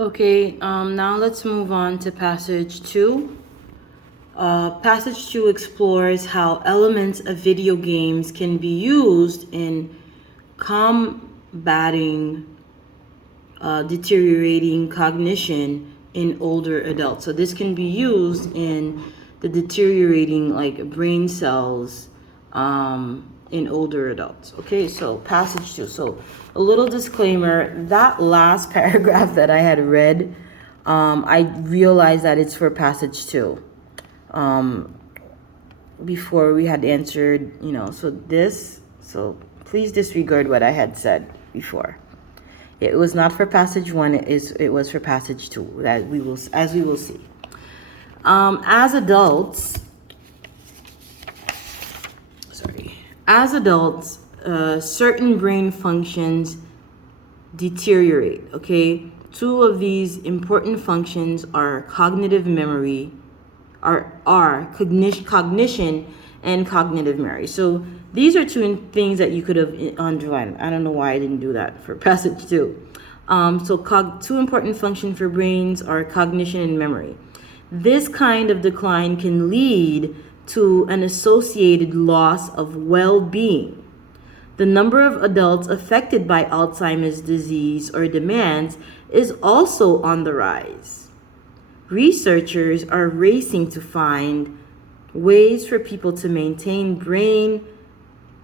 Okay, now let's move on to passage two. Passage two explores how elements of video games can be used in combating deteriorating cognition in older adults. So this can be used in the deteriorating like brain cells in older adults. Okay, so passage two. So a little disclaimer, that last paragraph that I had read, I realized that it's for passage two. Before we had answered, so please disregard what I had said before. It was not for passage one, it was for passage two, that we will see. As adults, certain brain functions deteriorate. Okay, two of these important functions are cognitive memory, are cognition and cognitive memory. So these are two things that you could have underlined. I don't know why I didn't do that for passage two. Two important functions for brains are cognition and memory. This kind of decline can lead to an associated loss of well-being. The number of adults affected by Alzheimer's disease or dementia is also on the rise. Researchers are racing to find ways for people to maintain brain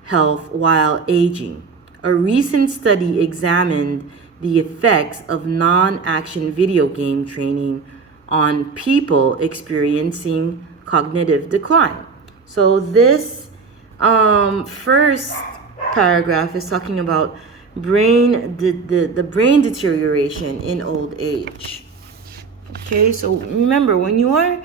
health while aging. A recent study examined the effects of non-action video game training on people experiencing cognitive decline. So this first paragraph is talking about the brain deterioration in old age. Okay, so remember, when you are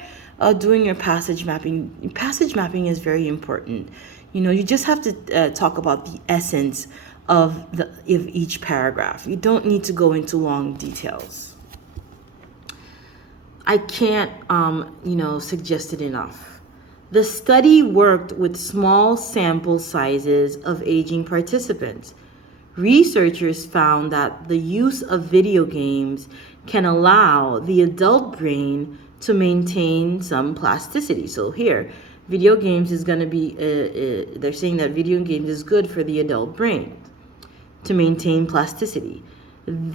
doing your passage mapping is very important. You just have to talk about the essence of each paragraph. You don't need to go into long details. I can't, suggest it enough. The study worked with small sample sizes of aging participants. Researchers found that the use of video games can allow the adult brain to maintain some plasticity. So here, video games is going to be, they're saying that video games is good for the adult brain to maintain plasticity.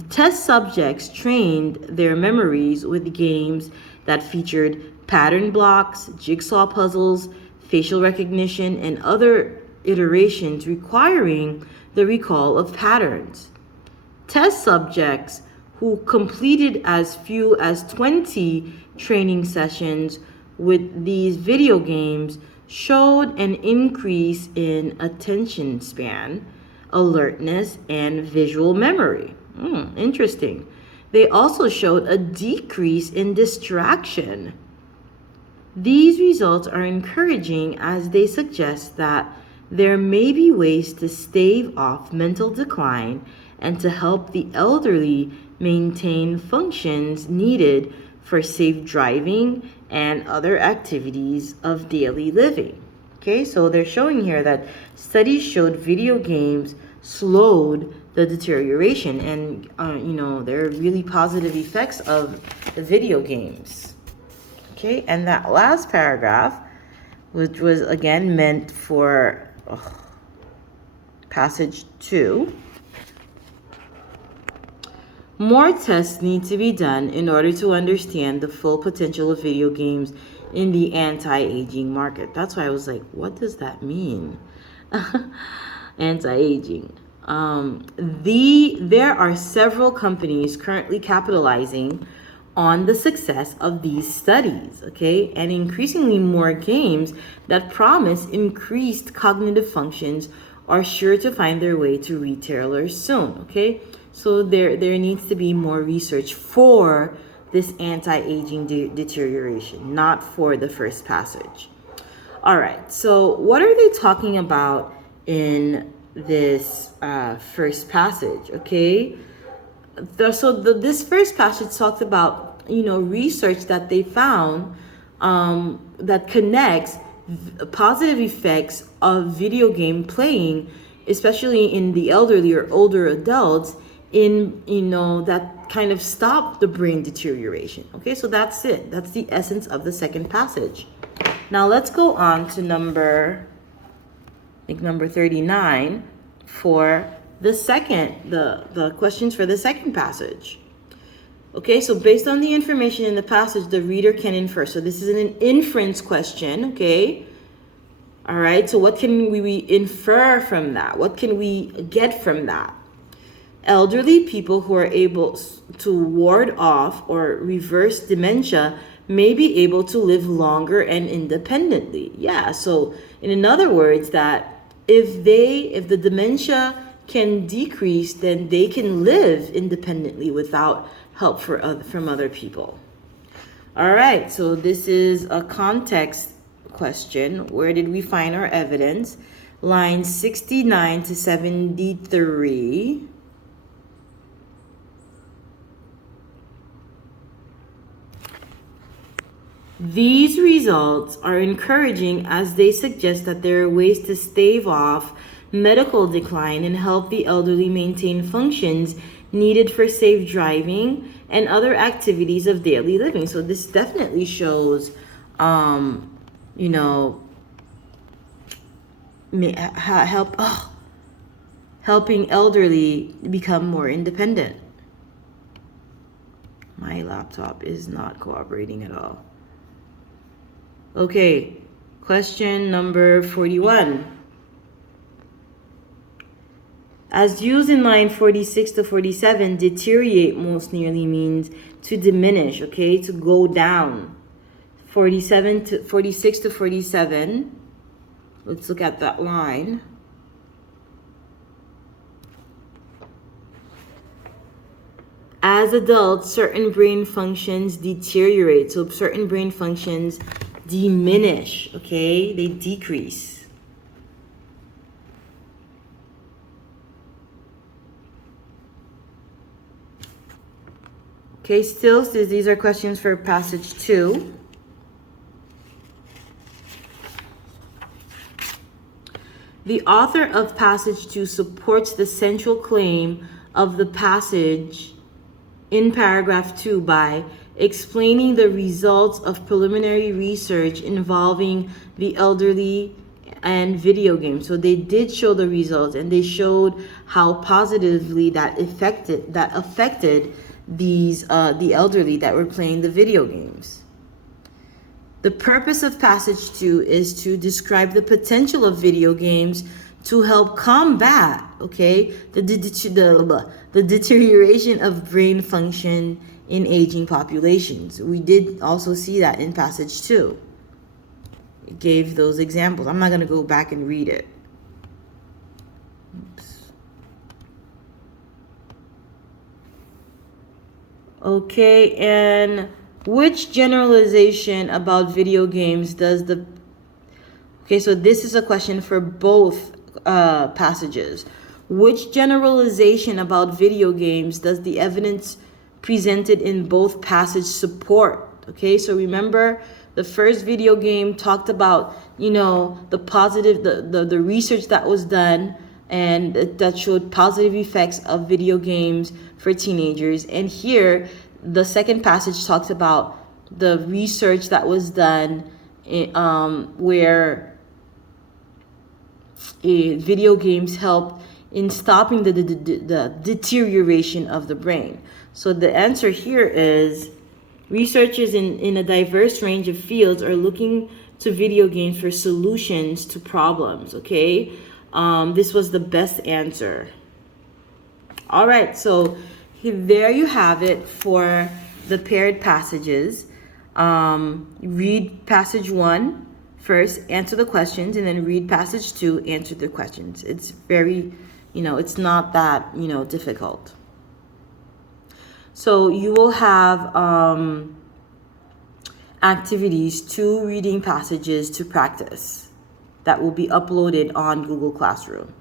Test subjects trained their memories with games that featured pattern blocks, jigsaw puzzles, facial recognition, and other iterations requiring the recall of patterns. Test subjects who completed as few as 20 training sessions with these video games showed an increase in attention span, alertness, and visual memory. Interesting. They also showed a decrease in distraction. These results are encouraging as they suggest that there may be ways to stave off mental decline and to help the elderly maintain functions needed for safe driving and other activities of daily living. Okay, so they're showing here that studies showed video games slowed the deterioration, and there are really positive effects of the video games. Okay, and that last paragraph, which was again meant for passage two. More tests need to be done in order to understand the full potential of video games in the anti-aging market. That's why I was like, what does that mean? Anti-aging. There are several companies currently capitalizing on the success of these studies, okay? And increasingly more games that promise increased cognitive functions are sure to find their way to retailers soon, okay? So there needs to be more research for this anti-aging deterioration, not for the first passage. All right, so what are they talking about in this first passage, okay? This first passage talks about, research that they found that connects positive effects of video game playing, especially in the elderly or older adults, that kind of stop the brain deterioration. Okay, so that's it. That's the essence of the second passage. Now let's go on to number 39 for the questions for the second passage. Okay, so based on the information in the passage, the reader can infer. So this is an inference question, okay? All right, so what can we infer from that? What can we get from that? Elderly people who are able to ward off or reverse dementia may be able to live longer and independently. Yeah, so in other words, that if the dementia can decrease, then they can live independently without help from other people. All right, so this is a context question. Where did we find our evidence? Lines 69 to 73. These results are encouraging as they suggest that there are ways to stave off medical decline and help the elderly maintain functions needed for safe driving and other activities of daily living. So this definitely shows, helping elderly become more independent. My laptop is not cooperating at all. Okay, question number 41. As used in line 46 to 47, deteriorate most nearly means to diminish, okay, to go down. 46 to 47. Let's look at that line. As adults, certain brain functions deteriorate. So certain brain functions diminish, okay? They decrease. Okay, still, these are questions for passage 2. The author of passage 2 supports the central claim of the passage in paragraph 2 by explaining the results of preliminary research involving the elderly and video games. So they did show the results, and they showed how positively that affected these the elderly that were playing the video games. The purpose of passage 2 is to describe the potential of video games to help combat, okay, the deterioration of brain function in aging populations. We did also see that in passage 2. It gave those examples. I'm not going to go back and read it. Okay, and which generalization about video games does the... Okay, so this is a question for both passages. Which generalization about video games does the evidence presented in both passages support? Okay, so remember the first video game talked about, the positive, the research that was done and that showed positive effects of video games for teenagers. And here, the second passage talks about the research that was done where video games helped in stopping the deterioration of the brain. So the answer here is researchers in a diverse range of fields are looking to video games for solutions to problems, okay? This was the best answer. All right, so there you have it for the paired passages. Read passage 1 first, answer the questions, and then read passage 2, answer the questions. It's very, it's not that, difficult. So you will have activities, 2 reading passages to practice that will be uploaded on Google Classroom.